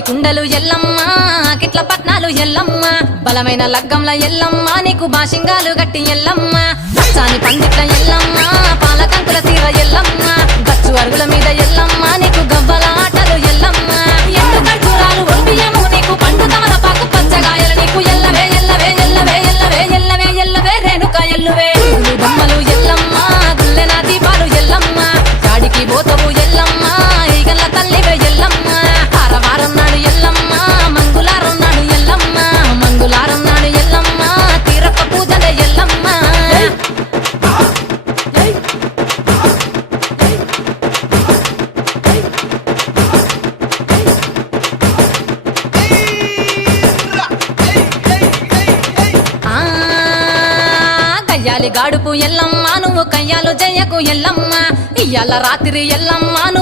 బోని కుండలు ఎల్లమ్మ కిట్ల పట్నాలు ఎల్లమ్మ బలమైన లగ్గంల ఎల్లమ్మ నీకు బాషింగాలు గట్టి ఎల్లమ్మ చాని పందిట్ల ఎల్లమ్మ పాలకంకుల తీర ఎల్లమ్మ గచ్చు అరుగుల మీద ఎల్లమ్మ నీకు గవ్వల ఆటలు ఎల్లమ్మ ఎండు ఖర్జూరాలు ఒంటియము నీకు పండు తమలపాకు పచ్చగాయలు నీకు ఎల్లవే ఎల్లవే ఎల్లవే ఎల్లవే ఎల్లవే ఎల్లవే రేణుక ఎల్లువే బొమ్మలు ఎల్లమ్మ గుల్లెన దీపాలు ఎల్లమ్మ చాడికి పోతవు ఎల్లమ్మ ఈగల తల్లివే ఎల్లమ్మ ఆరవారం నాడు ఎల్లమ్మ మంగుళారం నాడు ఎల్లమ్మ మంగుళారం నాడు ఎల్లమ్మ తీరప్ప పూజలే ఎల్లమ్మ కయ్యాలి గాడుపు ఎల్లమ్మ నువ్వు కయ్యాలు జయ్యకు ఎల్లమ్మ ఇయ్యాల రాత్రి ఎల్లమ్మ నువ్వు